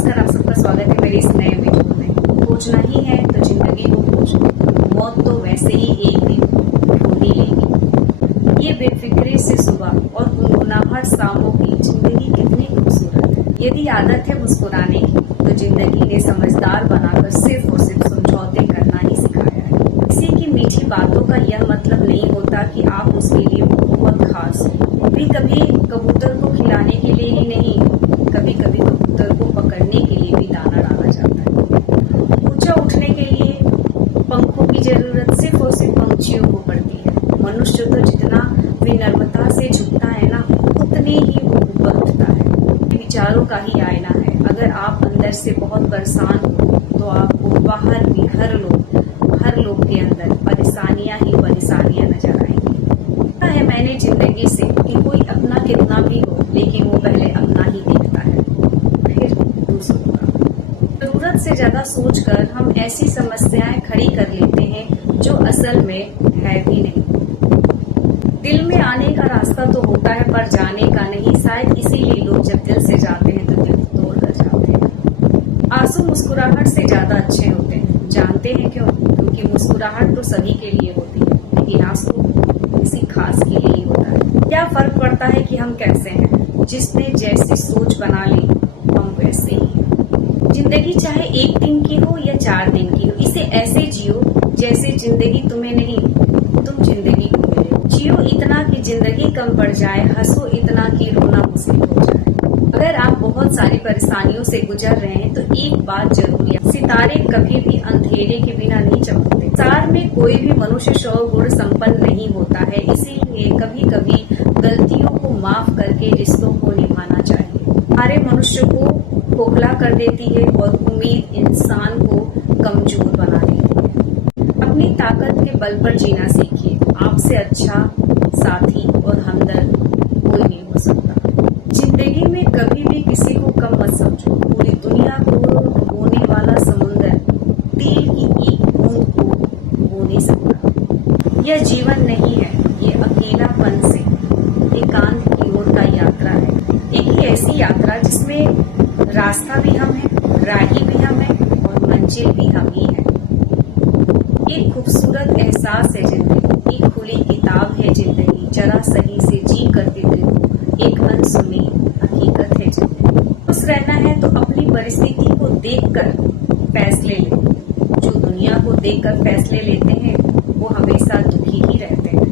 नमस्कार, आप सबका स्वागत है मेरे इस नए वीडियो में। खोजना ही है तो जिंदगी को खोजो, मौत तो वैसे ही एक दिन ढूंढ ही लेगी। ये बेफिक्रे से सुबह और गुनगुनाहट शामों की जिंदगी कितनी खूबसूरत है। यदि आदत है मुस्कुराने की तो जिंदगी ने समझदार बनाकर सिर्फ और सिर्फ समझौते करना ही सिखाया है। किसी की मीठी बातों का यह मतलब नहीं होता कि आप उसके लिए बहुत खास हो। कभी कभी कबूतर को खिलाने के लिए ही नहीं, कभी कभी कबूतर को पकड़ने के लिए भी दाना डाला जाता है। ऊंचा उठने के लिए पंखों की जरूरत सिर्फ और सिर्फ पंछियों को पड़ती है। मनुष्य तो जितना विनम्रता से झुकता है ना, उतनी ही वो ऊपर उठता है। विचारों का ही आईना है। अगर आप अंदर से बहुत परेशान हो तो आपको बाहर भी हर लोग के अंदर परेशानियां ही परेशानियां नजर आएंगी। है मैंने जिंदगी से कि कोई अपना कितना भी हो, लेकिन वो पहले अपना ही देखता है, फिर दूसरों का। जरूरत से ज्यादा सोचकर हम ऐसी समस्याएं खड़ी कर लेते हैं जो असल में है भी नहीं। दिल में आने का रास्ता तो होता है पर जाने का नहीं। शायद इसीलिए लोग जब दिल से जाते हैं तो दिल तोड़ कर जाते हैं। आंसू मुस्कुराहट से ज्यादा अच्छे होते हैं। जानते हैं क्यों? क्योंकि मुस्कुराहट तो सभी के लिए होती है, लेकिन आंसू किसी खास के लिए ही होता है। क्या फर्क पड़ता है कि हम कैसे हैं? जिसने जैसी सोच बना ली हम वैसे ही हैं। जिंदगी चाहे एक दिन की हो या 4 दिन की हो, इसे ऐसे जियो जैसे जिंदगी तुम्हें नहीं, तुम जिंदगी को मिले। जियो इतना कि जिंदगी कम पड़ जाए, हंसो इतना कि रोना मुश्किल हो जाए। अगर आप बहुत सारी परेशानियों से गुजर रहे हैं तो एक बात जरूर याद, सितारे कभी भी अंधेरे के बिना नहीं चमकते। संसार में कोई भी मनुष्य 100 गुण संपन्न नहीं होता है, इसीलिए कभी कभी गलतियों को माफ करके रिश्तों को निभाना चाहिए। हमारे मनुष्य को खोखला कर देती है और उम्मीद इंसान को कमजोर बना देती है। अपनी ताकत के बल पर जीना सीखिए। आपसे अच्छा साथी और हमदर्द कोई नहीं हो सकता। जिंदगी में कभी भी किसी को कम मत समझो। पूरी दुनिया को डुबोने वाला समुंदर तेल की एक बूंद को डुबो नहीं सकता। यह जीवन नहीं है, ये अकेलापन से एकांत की ओर का यात्रा है। एक ही ऐसी यात्रा जिसमें रास्ता भी हम है, राही भी हम है और मंजिल भी हम ही है। एक खूबसूरत एहसास है जिंदगी, एक खुली किताब है जिंदगी, जरा सही से जी करते दिल एक अनसुनी हकीकत है जिंदगी। खुश रहना है तो अपनी परिस्थिति को देखकर फैसले ले। जो दुनिया को देखकर फैसले लेते हैं वो हमेशा दुखी ही रहते हैं।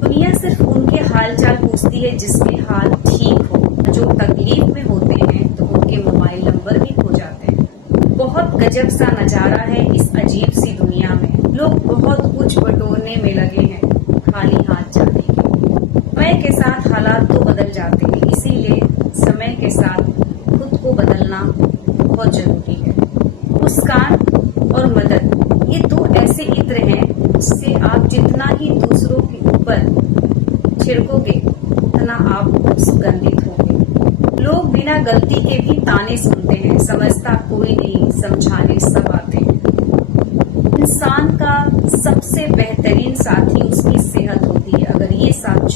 दुनिया सिर्फ उनके हालचाल पूछती है जिसके हाल ठीक हो। जो तकलीफ में होते हैं तो उनके मोबाइल नंबर भी खो जाते हैं। बहुत गजब सा नजारा है इस अजीब सी दुनिया में। लोग बहुत कुछ बटोरने में लगे हैं, खाली हाथ जाने के। समय के साथ हालात तो बदल जाते हैं, इसीलिए समय के साथ खुद को बदलना बहुत जरूरी है। मुस्कान और मदद, ये 2 ऐसे इत्र हैं जिससे आप जितना ही दूसरों के ऊपर छिड़कोगे उतना आप सुगंधित होंगे। लोग बिना गलती के भी ताने सुनते हैं, समझता कोई नहीं, समझाने सब आते हैं। इंसान का सबसे बेहतरीन साथी उसकी सेहत होती है। अगर ये साथ